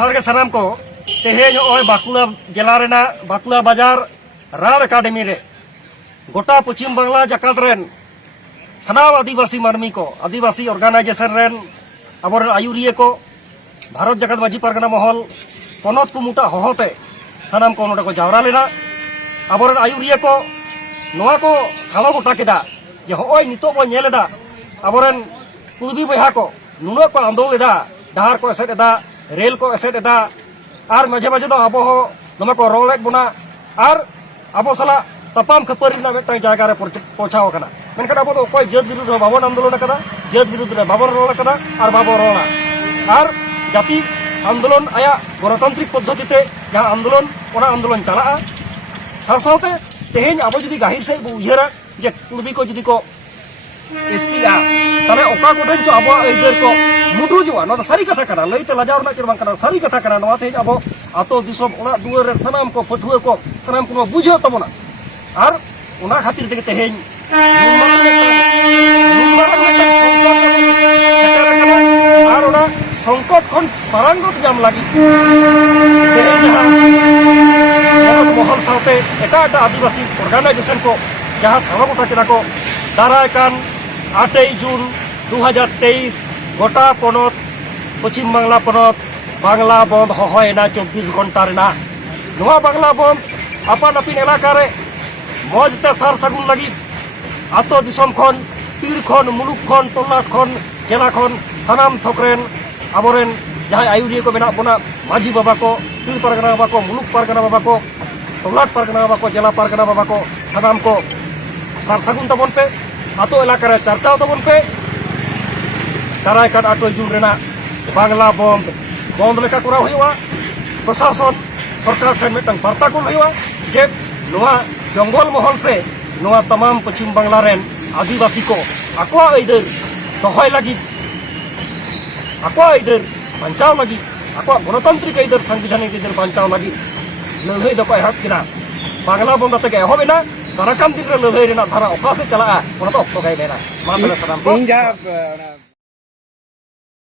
जोहार के सनाम को तेहेज बाकुला जिला रेना बाकुला बाजार राण अकादमी रे गोटा पश्चिम बांगला जाकात रेन सनाम आदिवासी मानमी को आदिवासी ऑर्गेनाइजेशन रेन अब आयुरिया को भारत जगत माजी परगना महल पनत कुमुटा हहोते सनाम को नोडे को जावरा लेना अब आयुरिया को नोआ को ठालो गोटा केदा जे होय नितो बो नेलेदा अबरन कुलबी बहा को नुनो को आंदोल एदा डहार को एसेट एदा रेल को एसेट एदा और मजे मजे दो अब दमे को रोलेक बना और अब सला तपाम खपरी ना मिटन जायगा रे पहुंचाव कना मेनखान अब दो कोई जत विरुद्ध बाबन आंदोलन कदा जत विरुद्ध रे बाबन रोल कदा और बाबो रोला और जाति आंदोलन आया गणतांत्रिक पद्धति ते जहां आंदोलन ओना आंदोलन चला सावसावते तेहेन अब जुदी गाहिर से उयहरा जे कुलबी को जुदी को एसटीआ तने ओका कोठन चो अब एदर को मुडुजुआ न सारी कथा करा लईते लाजाव ना चरबां करा सारी कथा करा नवा तेज अब आतो दिसम ओना दुआर रे सनाम को पठुआ को सनाम को बुझो तबना और ओना खातिर तेगे तेहेन और ओना संकट खन पारंगत जाम लागी महल साथे एटा एटा आदिवासी ऑर्गेनाइजेशन को जहां थाना गोटा केदा को दाराय कान 8 जून 2023 गोटा पनत पश्चिम बांगला पनत बांगला बंद हहयना 24 घंटा रेना नोआ बांगला बंद आपान आपिन एलाका रे मजते सार सागुन लगी आतो दिसम खन पीर खन मुलुक खन तोलाट खन जेला खन सनाम थकरेन आबरेन जहां आयुरिया को मेना बना माझी बाबा को पीर परगना बाबा को मुलुक परगना बाबा को तोलाट परगना बाबा को जेला परगना बाबा को सनाम को सार सागुन तबन पे आतो एलाका रे चर्चा तबन पे दाराय कान 8 जून रेना बांगला बंद बंद लेका करा हुआ प्रशासन सरकार ठेन मिटन वार्ता को हुआ जे नोआ जंगल महल से नोआ तमाम पश्चिम बांगला रेन आदिवासी को आको इधर दहय लगी आको इधर बचाव लगी आको गणतांत्रिक इधर संविधानिक इधर बचाव लगी लड़ाई दो एहब किना बांगला बंद तक एहबेना दाराकान दिन लड़ाई रेना धारा ओका से चला ओना तो ऑक्टो गाय लेना मा तले सनाम को